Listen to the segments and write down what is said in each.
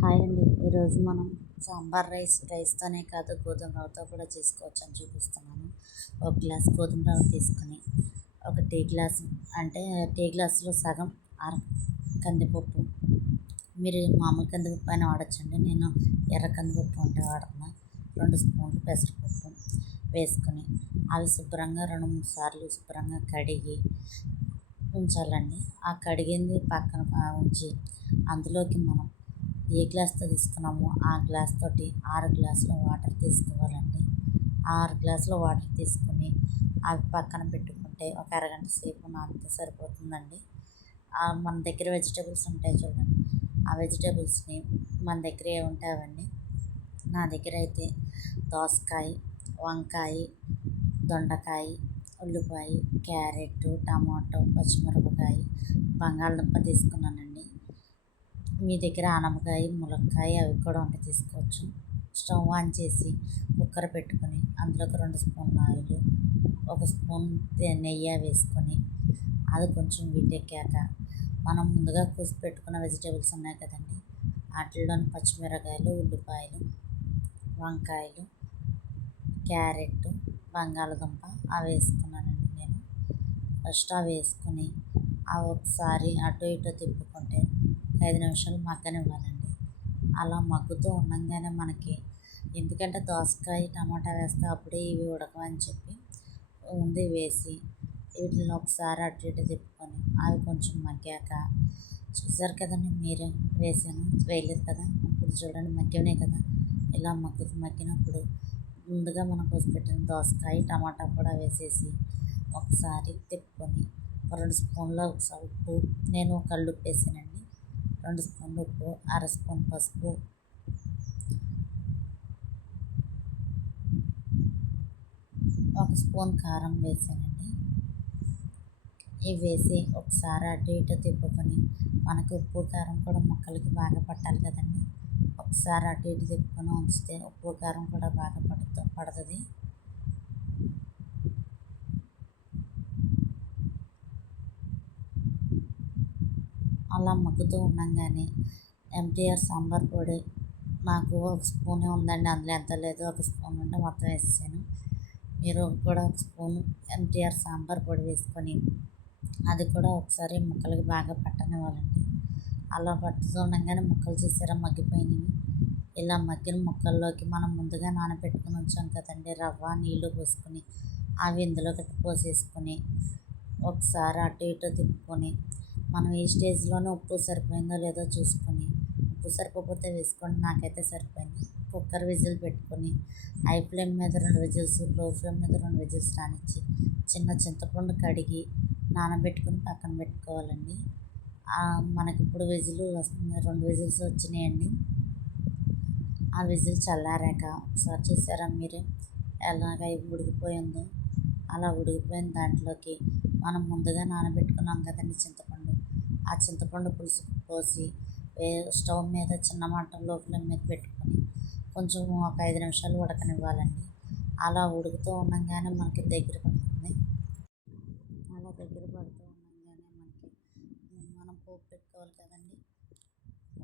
Hi అండి. ఈరోజు మనం సాంబార్ రైస్తోనే కాదు గోధుమ రవ్వతో కూడా చేసుకోవచ్చు అని చూపిస్తున్నాను. ఒక గ్లాస్ గోధుమ రవ్వ తీసుకొని ఒక టీ గ్లాసులో సగం అర కందిపప్పు, మీరు మామూలు కందిపప్పు అయినా వాడచ్చండి. నేను ఎర్ర కందిపప్పు ఉంటే వాడుతున్నా. 2 స్పూన్లు పెసరపప్పు వేసుకొని అవి శుభ్రంగా 2-3 సార్లు శుభ్రంగా కడిగి ఉంచాలండి. ఆ కడిగింది పక్కన ఉంచి అందులోకి మనం ఏ గ్లాస్తో తీసుకున్నామో ఆ గ్లాస్ తోటి 6 గ్లాసుల వాటర్ తీసుకోవాలండి. 6 గ్లాసుల వాటర్ తీసుకుని అవి పక్కన పెట్టుకుంటే ఒక అరగంట సేపు నానితే సరిపోతుందండి. మన దగ్గర వెజిటేబుల్స్ ఉంటాయి చూడండి, ఆ వెజిటేబుల్స్ని మన దగ్గర ఏముంటే అవండి. నా దగ్గర అయితే దోసకాయ, వంకాయ, దొండకాయ, ఉల్లిపాయ, క్యారెట్, టమాటో, పచ్చిమిరపకాయ, బంగాళదుంప తీసుకున్నానండి. మీ దగ్గర ఆనపకాయ, ములక్కాయ అవి కూడా ఉంటే తీసుకోవచ్చు. స్టవ్ ఆన్ చేసి కుక్కర్ పెట్టుకొని అందులోకి 2 స్పూన్ల ఆయిల్, 1 స్పూన్ నెయ్యి వేసుకొని అది కొంచెం వీటెక్కాక మనం ముందుగా కోసి పెట్టుకున్న వెజిటేబుల్స్ ఉన్నాయి కదండి, వాటిల్లోని పచ్చిమిరకాయలు, ఉల్లిపాయలు, వంకాయలు, క్యారెట్, బంగాళదుంప అవి వేసుకున్నానండి. నేను ఫస్ట్ అవి వేసుకొని అవి ఒకసారి అటు ఇటు తిప్పుకుంటే 5 నిమిషాలు మగ్గనివ్వాలండి. అలా మగ్గుతూ ఉండగానే మనకి, ఎందుకంటే దోసకాయ టమాటా వేస్తే అప్పుడే ఇవి ఉడకవని చెప్పి ముందు వేసి వీటిని ఒకసారి అటు ఇటు తిప్పుకొని అవి కొంచెం మగ్గాక, చూసారు కదండి మీరు వేయలేదు కదా, ఇప్పుడు చూడండి మగ్గినాయి కదా. ఇలా మగ్గినప్పుడు ముందుగా మనం కోసిపెట్టిన దోసకాయ టమాటా కూడా వేసేసి ఒకసారి తిప్పుకొని 2 స్పూన్ల ఉప్పు, నేను కల్లుప్పు వేసానండి. 2 స్పూన్లు ఉప్పు, అర స్పూన్ పసుపు, ఒక స్పూన్ కారం వేసానండి. ఇవి వేసి ఒకసారి అటు ఇటు తిప్పుకొని, మనకు ఉప్పు కారం కూడా ముక్కలకి బాగా పట్టాలి కదండి. ఒకసారి అటు ఇటు తిప్పుకొని ఉంచితే ఉప్పు కారం కూడా బాగా పడుతుంది. అలా మగ్గుతూ ఉండగానే ఎంటీఆర్ సాంబార్ పొడి నాకు 1 స్పూనే ఉందండి, అందులో ఎంత లేదు, 1 స్పూన్ ఉంటే మొత్తం వేసాను. మీరు కూడా 1 స్పూన్ ఎంటీఆర్ సాంబార్ పొడి వేసుకొని అది కూడా ఒకసారి ముక్కలకి బాగా పట్టనివ్వాలండి. అలా పట్టుతూ ఉండగానే ముక్కలు చూసారా మగ్గిపోయినాయి. ఇలా మగ్గిన ముక్కల్లోకి మనం ముందుగా నానబెట్టుకుని ఉంచాం కదండి రవ్వ, నీళ్ళు పోసుకొని అవి ఇందులోకి పోసేసుకొని ఒకసారి అటు ఇటు తిప్పుకొని మనం ఈ స్టేజ్లోనే ఉప్పు సరిపోయిందో లేదో చూసుకొని, ఉప్పు సరిపోతే వేసుకోండి, నాకైతే సరిపోయింది. కుక్కర్ విజిల్ పెట్టుకొని హై ఫ్లేమ్ మీద 2 విజిల్స్, లో ఫ్లేమ్ మీద 2 విజిల్స్ రానిచ్చి చిన్న చింతపండు కడిగి నానబెట్టుకుని పక్కన పెట్టుకోవాలండి. మనకి ఇప్పుడు విజిల్ వస్తుంది, 2 విజిల్స్ వచ్చినాయండి. ఆ విజిల్ చల్లారాక ఒకసారి చూసారా మీరు ఎలాగ ఉడికిపోయిందో. అలా ఉడికిపోయిన దాంట్లోకి మనం ముందుగా నానబెట్టుకున్నాం కదండి చింతపండు, ఆ చింతపండు పులుసు పోసి స్టవ్ మీద చిన్న మంటలో ఫ్లేమ్ మీద పెట్టుకొని కొంచెం ఒక 5 నిమిషాలు ఉడకనివ్వాలండి. అలా ఉడుకుతూ ఉండగానే మనకి దగ్గర పడుతుంది. అలా దగ్గర పడుతూ ఉండగానే మనం పోపు పెట్టుకోవాలి కదండి.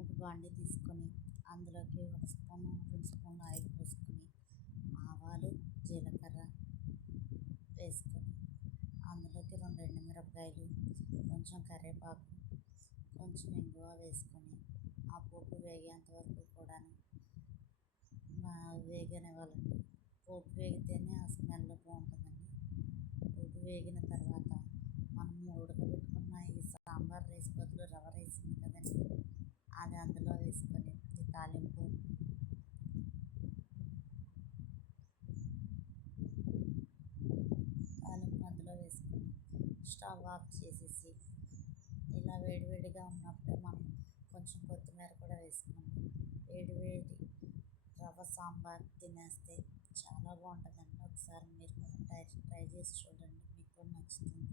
ఒక బాండీ తీసుకొని అందులోకి 1 స్పూన్ 2 స్పూన్ల ఆయిల్ పోసుకొని ఆవాలు, జీలకర్ర వేసుకొని అందులోకి 2 ఎండుమిరపకాయలు, కొంచెం కరివేపాకు, కొంచెం ఇంగువ వేసుకొని ఆ పోపు వేగేంత వరకు కూడా వేగనివ్వాలండి. పోపు వేగితేనే ఆ స్మెల్ బాగుంటుందండి. పోపు వేగిన తర్వాత మనం ఉడకబెట్టుకున్న ఈ సాంబార్ రైస్ బదులు రవ్వ రైస్ ఉంది కదండి, అది అందులో వేసుకొని ఈ తాలింపు అందులో వేసుకొని స్టవ్ ఆఫ్ చేసేసి ఇలా వేడివేడిగా ఉన్నప్పుడే మనం కొంచెం కొత్తిమీర కూడా వేసుకోండి. వేడి రవ్వ సాంబార్ తినేస్తే చాలా బాగుంటుందండి. ఒకసారి మీరు కూడా ట్రై చేసి చూడండి, మీకు కూడా నచ్చుతుంది.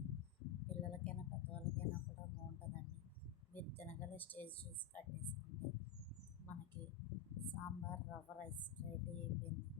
పిల్లలకైనా పెద్దవాళ్ళకైనా కూడా బాగుంటుందండి. మీరు తినగల స్టేజ్ చూసి కట్టేసుకుంటే మనకి సాంబార్ రవ్వ రైస్ రెడీ అయిపోయింది.